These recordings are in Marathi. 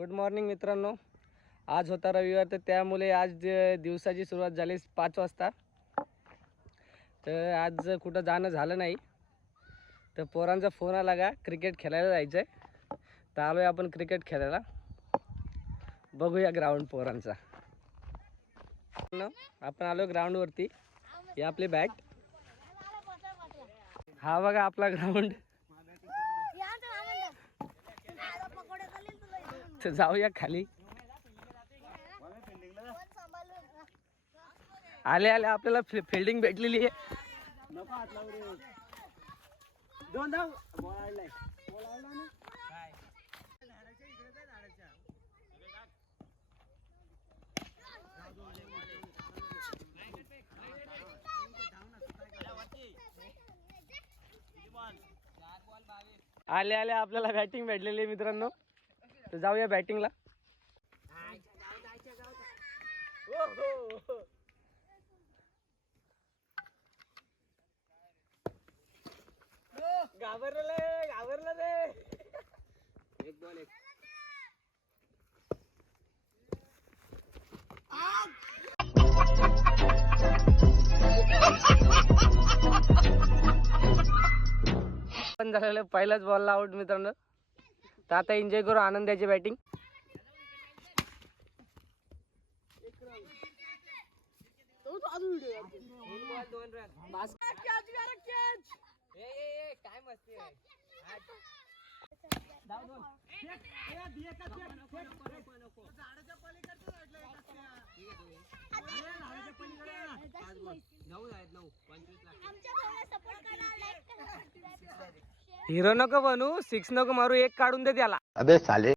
गुड मॉर्निंग मित्रांनो. आज होता रविवार, तर त्यामुळे आज दिवसाची सुरुवात झाली 5 वाजता. तर आज कुठं जाणं झालं नाही. तर पोरांचा फोन आला का क्रिकेट खेळायला जायचं आहे. तर आलो आहे आपण क्रिकेट खेळायला. बघूया ग्राउंड पोरांचा. आपण आलो ग्राउंडवरती. ही आपली बॅट. हा बघा आपला ग्राउंड. तर जाऊया खाली. आले आले आपल्याला फिल्डिंग भेटलेली आहे. आले आले आपल्याला बॅटिंग भेटलेली आहे मित्रांनो. तर जाऊया बॅटिंगला. घाबरलं रे. एक बॉल एक. पण झालेलं पहिलाच बॉलला आउट मित्रांनो. तर आता एन्जॉय करू आनंदाची बॅटिंग. काय मस्ती आहे. हिरो नको बनू. 6 नको मारू. एक काढून दे त्याला. अबे साले.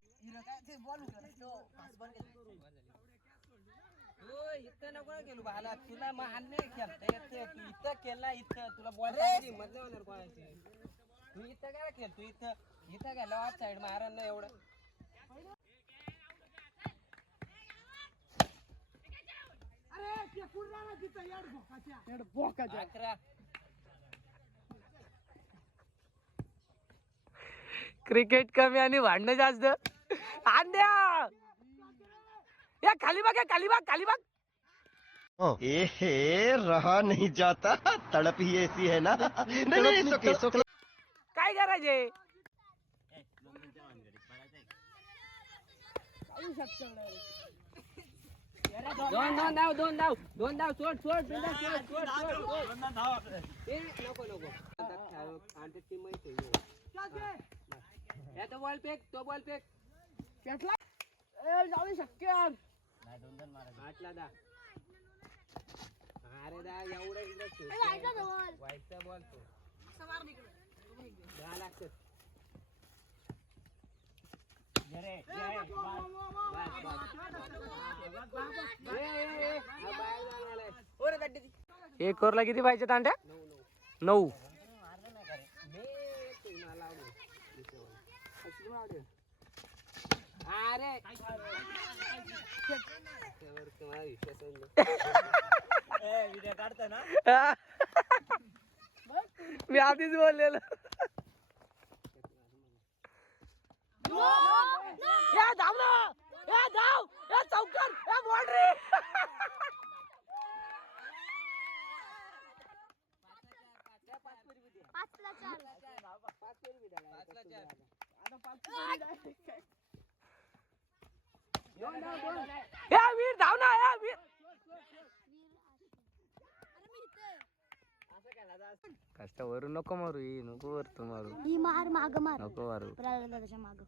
तुला मान नाही खेळता येते. तू इथं केला. इथं तुला बॉल मधल्या होणार कोणाची. तू इथं काय खेळतो. इथं गेला ऑफ साइड मारण नाही एवढं. क्रिकेट कमी आणि भांडणं जास्त. आंद्या या खाली बघ. खाली बघ. खाली बघ. रहा नहीं जाता, तड़प ही ऐसी है ना. काय करायचे. दोन धाव सोड. तो बॉल फेक. जाऊ शक्य. आठला दा. अरे दा एवढं व्हाईटचा बॉल तो 10 लागतात. एक ओव्हरला किती पाहिजे तांड्या. 9. अरे काढता ना. मी आधीच बोललेलो. धाव ना. धाव. चौकार. बाउंड्री. वीर धाव ना. वीर कष्ट वरून नको मारू. नको वरतून मारू. मार माग मार. नको मारू. दादाच्या माग.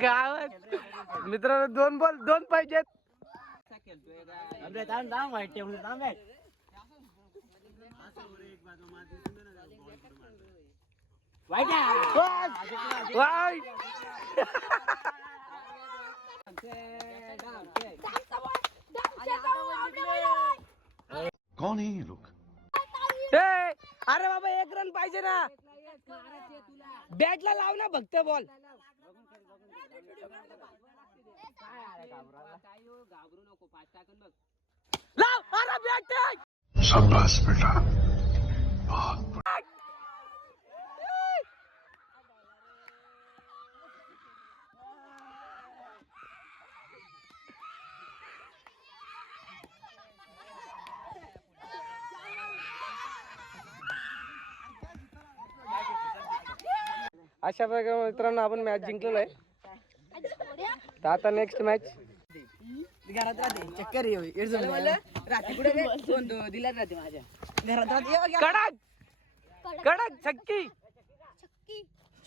गावात मित्रांनो 2 बॉल 2 पाहिजेत. वाईट कौन है ये लोग? ए, अरे बाबा 1 रन पाहिजे ना. बॅटला लाव ना फक्त बॉल. लाव अरे बॅट. शाबाश बेटा. अशा प्रकारे मित्रांनो आपण मॅच जिंकलेलो आहे. तर आता नेक्स्ट मॅच. घरात राहते चक्कर रात्री कुठे दिला राहते माझ्या घरात राहते कडक कडक छक्की.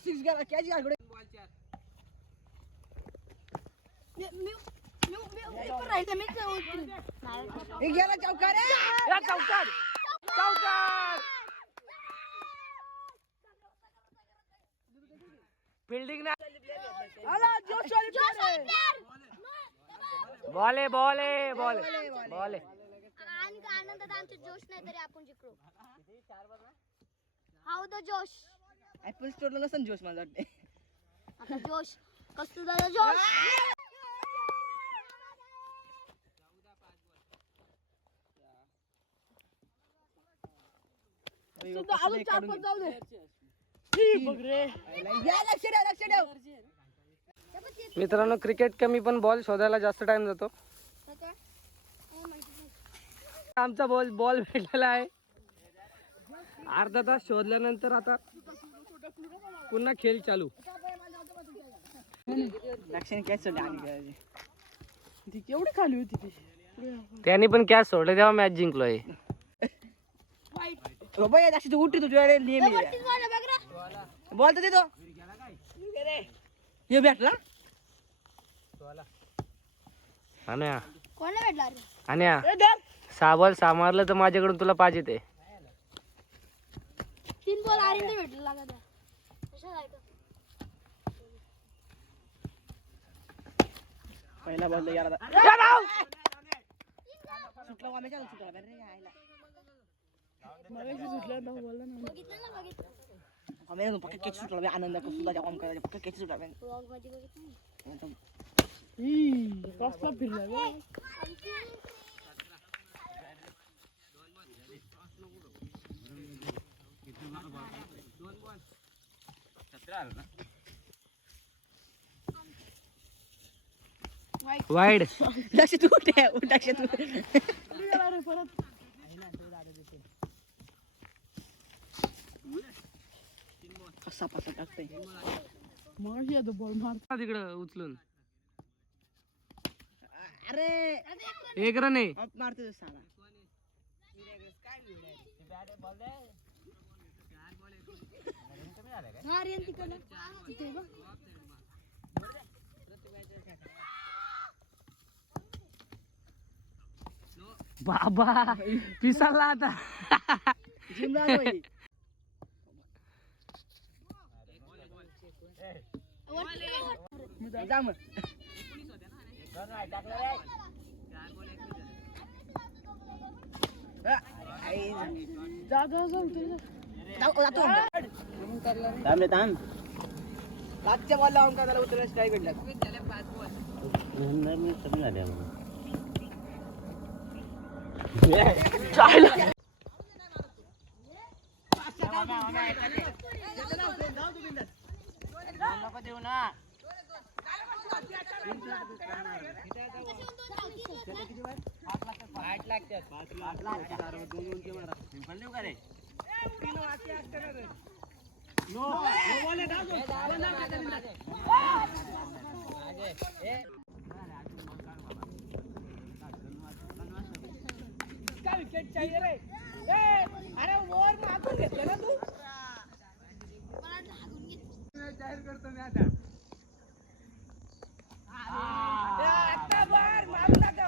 सिक्स गेला कॅच घाल गेला चौकार या चौकार चौकार. फिल्डिंग ना. बॉल आहे बॉल आहे बॉल बॉल आहे. आणि आनंदात आमचे जोश नाही तरी आपण जिंकलो. हाऊ द जोश. ऍपल स्टोरला नसन जोश मला वाटते. आता जोश कसं दादा जोश. अजून 4-5 जाऊ दे. मित्रांनो क्रिकेट कमी पण बॉल शोधायला जास्त टाइम जातो. आमचा बॉल बॉल भेटलेला आहे. अर्धा तास शोधल्यानंतर आता पुन्हा खेळ चालू. लक्षाने कॅच सोडली ती केवढी खाली होती ती. त्यांनी पण कॅच सोडलं तेव्हा मॅच जिंकलोय. बाबा लक्ष तू उठी तुझ्या बॉल तर देतो. ये भेटला अन्या कोणाला भेटला रे. अन्या 6 बॉल 6 मारलं तर माझ्याकडून तुला पाहिजे ते. 3 बॉल आरीने भेटला लागत आहे. कशा जायचं. पहिला बॉल गेला सुटला आम्ही चालू सुटला रे यायला सुटला ना बोलला ना बघितलं ना बघितलं. आम्ही पक्का कॅच सुटला आनंद सुद्धा काम करायचा पक्का कॅच सुटला व्लॉग मध्ये बघितलं. कसला फिरला वाईड. लक्ष तू उठे लक्ष तू कसा पसा टाकतोय बॉल मार तिकडं उचलून. अरे 1 रन आहे. मारतो साला हा रे तिकडे तिथे बघ. बाबा पिसाला आता. जिम लागोय जा मग लागच्या बॉल लावून का त्याला उतरायला स्ट्राईक भेटला. देऊ ना विकेट चाहिए रे. अरे वर मागून घेतलं ना तू. जाहीर करतो मी आता. आता बार मारू नका.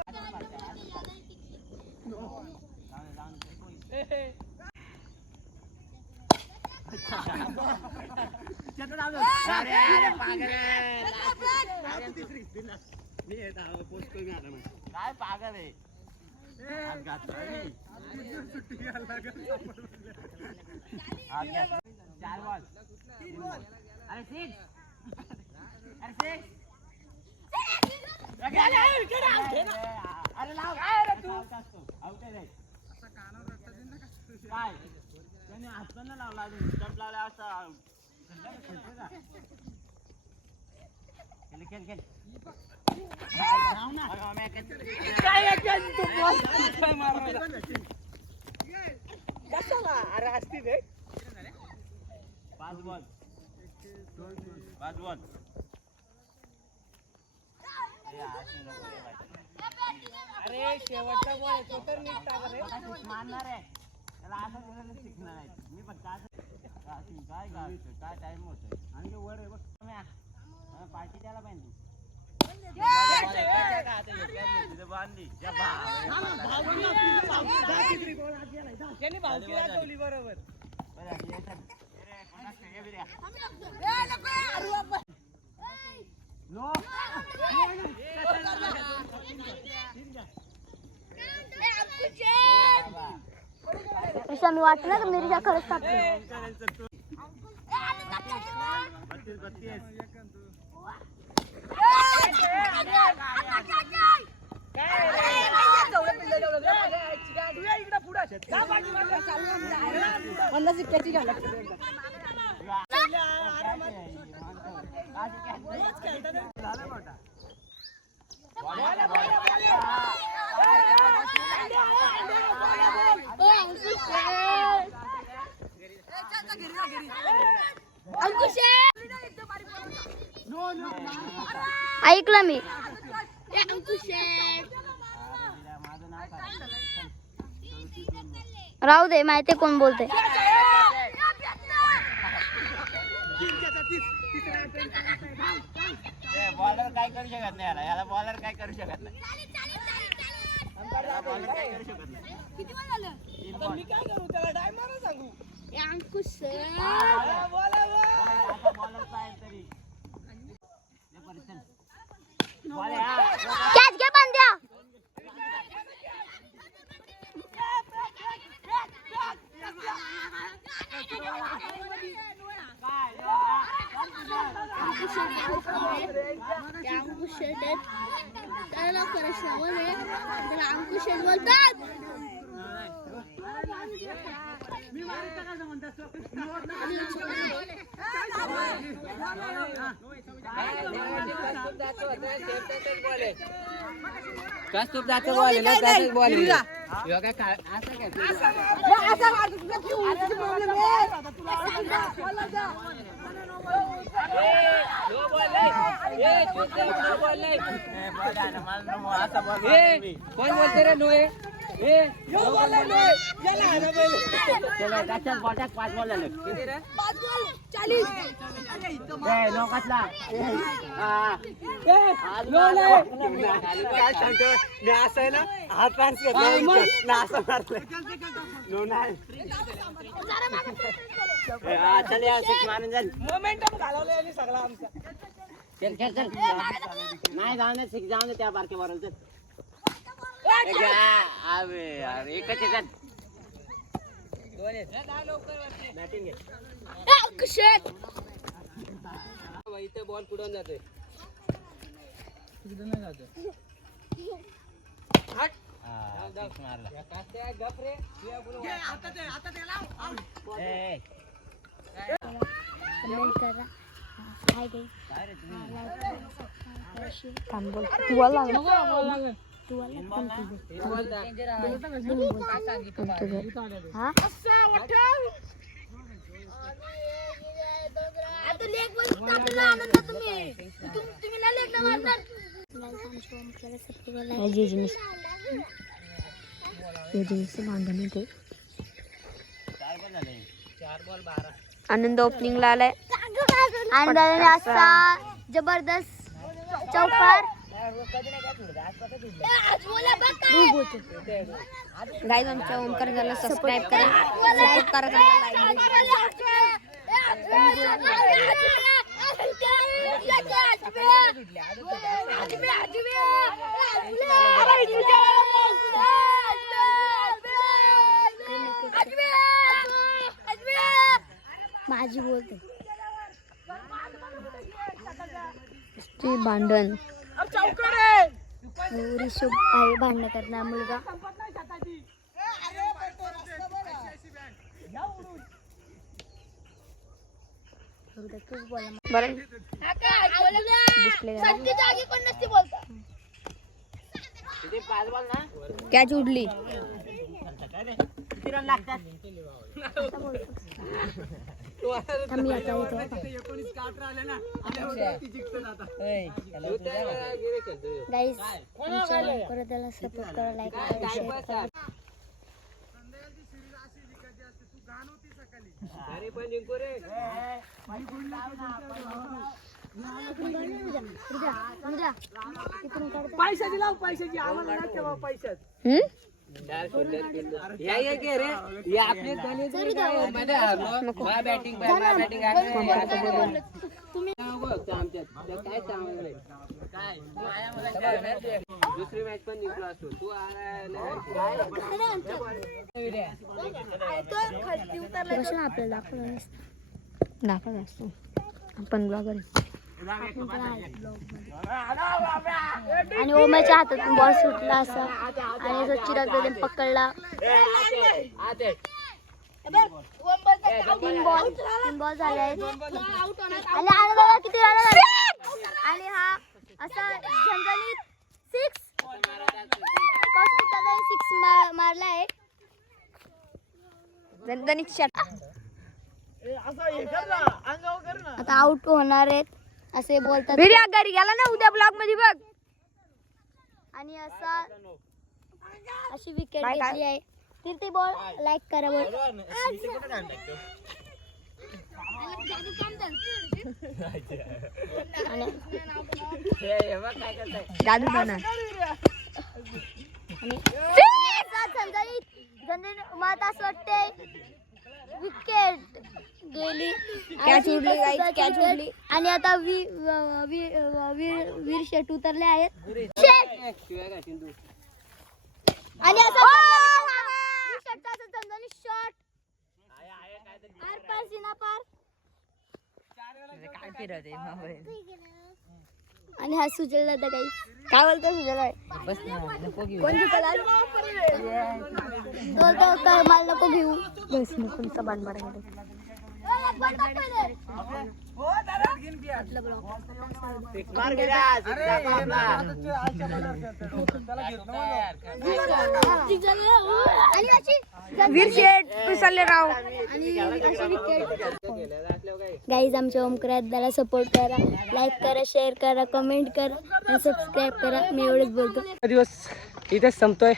अरे अरे पागल काय पागल आहे हात घातला मी. हात घातला. 4 बॉल. अरे सिक्स. अरे सिक्स. अरे लाव काय रे तू आउट आहे रे. काय त्याने हात पण लावला अजून स्टंप लावला असता खेळतो का. खेळ खेळ अरे असती रे 5 बॉल 5 बॉल. अरे शेवटचा बॉल आहे तो तर नीट टाका रे. मारणार आहे त्याला असं करायला शिकणार आहे मी. पण काय काय टाइम होतोय आणि वर आहे बघ. पार्टी द्यायला पाहिजे तू बांधली. त्यांनी भावकी दाखवली बरोबर. ऐसा मी वाटलं ना मेरी जा खरंच टाकते. 32. ऐकलं मी. राहू दे माहिती कोण बोलते. बॉलर काय करू शकत नाही याला. याला बॉलर काय करू शकत नाही. बॉलर काय करू शकत नाही. आता मी काय करू त्याला डायमर सांगू. बॉलर काय तरी कॅच घे बंद्या. कस्तूप जातो बॉल ना त्याचाच बॉल आहे. कोण बोलते रे नो. त्याच्यात बॉटात 5 बॉल झाले. किती रे 40. नौकातला काय सांगतो मी असं आहे ना हात पार्स ना असं मारतोय. चल या सिक्स मारून जाईल. मोमेंटम घालवलं यांनी सगळा आमचा. चल चल चल नाही जाऊन दे सिक्स जाऊन दे त्या बारके बरोबर चल. अबे यार एकच आहे. बॅटिंग घे. इथे बॉल कुठून जातोय. तिकडून नाही जातोय. हट मारला. गप रे. कमेंट करा. Hi guys. काय रे तुम्ही थांब बोल. तू आला तू हा तुम्ही ना लेख मारणार. काय पण झालंय. 4 बॉल 12. आनंद ओपनिंगला आलाय. आनंदाने असा जबरदस्त चौकार. गाईज आमच्या ओमकार झाला सबस्क्राईब करा. सपोर्ट करा. माझी बोलते ते भांडण ऋषभ आहे भांडण करणार मुलगा. बरं डिस्प्ले किती 5 बॉल ना कॅच उडली. किती रन लागतात आम्ही आता येतो. गाईज परत त्याला सपोर्ट करा, लाईक करा, शेअर करा. पैशाची लाव, पैशाची आम्हाला ना तेव्हा पैशात. दुसरी मॅच पण जिंकलो असतो तू कशाला आपल्याला दाखवत असतो आपण ब्लॉगर. आणि ओम्याच्या हातातून बॉल सुटला असा आणि असं चिराग पकडला. 3 बॉल झाले आहेत आणि बघा किती रन झाले. आणि हा असा झणझणीत 6 मारला आहे. झणझणीत शॉट. आता आउट होणार आहेत असे बोलतात. घरी गेला ना उद्या ब्लॉग मध्ये बघ. आणि अशी विकेट घेतली आहे. तिथे बॉल लाईक करा बोल. जादू बना मला असं वाटते विकेट गेली. कॅच उडली आणि आता वीर शेट उतरले आहेत. आणि असं शॉट आर पार सीना पार. आणि हा सुजल दादा काही काय बोलतो. सुजल कोण जिंकला तो मला नको घेऊ. बस नको बाण मारायला. वीर शेठ पिसलेराव गाईज आमच्या ओमकरादाला सपोर्ट करा, लाईक करा, शेअर करा, कमेंट करा आणि सबस्क्राईब करा. मी एवढंच बोलतो. दिवस इथेच संपतोय.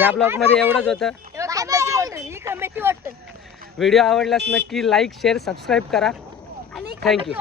या ब्लॉग मध्ये एवढंच होतं. व्हिडिओ आवडल्यास नक्की लाईक शेअर सबस्क्राईब करा. थँक्यू.